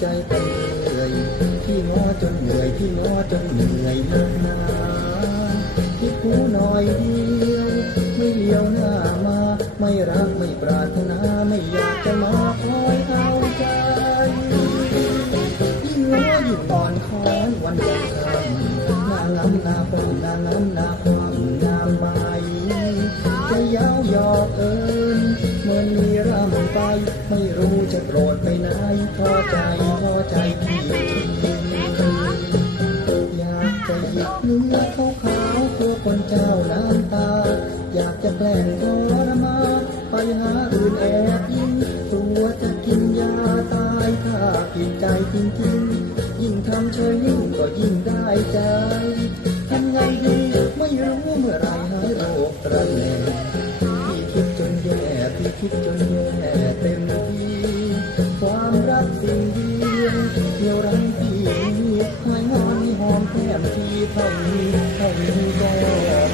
ใจกันเลยที่ง้อจนเหนื่อยที่ง้อจนเหนื่อยนักหนาคิดหูหน่อยเดียวไม่เลี้ยวหน้ามา ไม่รักไม่ปรารถนาไม่อยากจะมาคอยเอาใจยิ่งง้อยิ่งอ่อนคอนวันยังคำหน้างำหน้าปนหน้างำหน้าความงามหม่จะยาวยอเอินเหมือนมีรำไปไม่รู้จะโกรธไปไหนท้อใจ เนื้อขาวขาวตัวคนเจ้าน้ำตา อยากจะแกล้งทรมานไปหาอื่นแอบยิงตัวจะกินยาตายถ้าผิดใจจริงๆ ยิ่งทำเฉยยิ่งก็ยิ่งได้ใจทำไงดีไม่รู้เมื่อไรหายโรคตระแหน่พี่คิดจนแย่พี่คิดจนแย่เต็มที่ความรักสิ่งเดียวเดียวรังพี่นี้อ หอมแก้มที่เท่านี้เท่านี้ก็พอ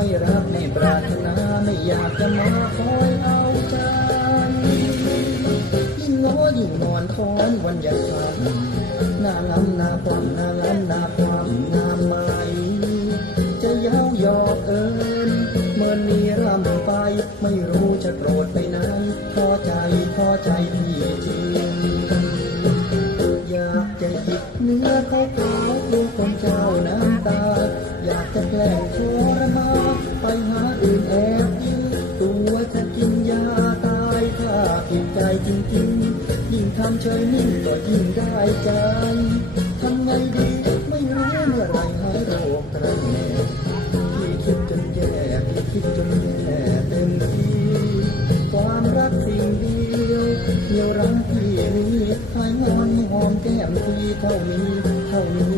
ไม่รักไม่ปรารถนาไม่อยากจะมาคอยเอาใจยิ่งง้อยิ่งนอนคอนวันอยากทำหน้าล้ำหน้าความหน้าล้ำหน้าความงามไหมจะเย้ายอกเอินเมื่อนี้ร่ำไป ไม่รู้จะโกรธไปไหนท้อใจท้อใจพี่จริงอยากจะหยิบเนื้อเขาขาวดูคนเจ้าน้ำตา จะแกล้งทรมานไปหาอื่นแอบยิงตัวจะกินยาตายถ้าผิดใจจริงๆยิ่งทำเฉยนิ่งก็ยิ่งได้ใจทำไงดีไม่รู้เมื่อไรหายโรคตระแหน่พี่คิดจนแย่พี่คิดจนแย่เต็มที่ความรักสิ่งเดียวเดียวรังพี่นี้หายงอนหอมแก้มที่เท่านี้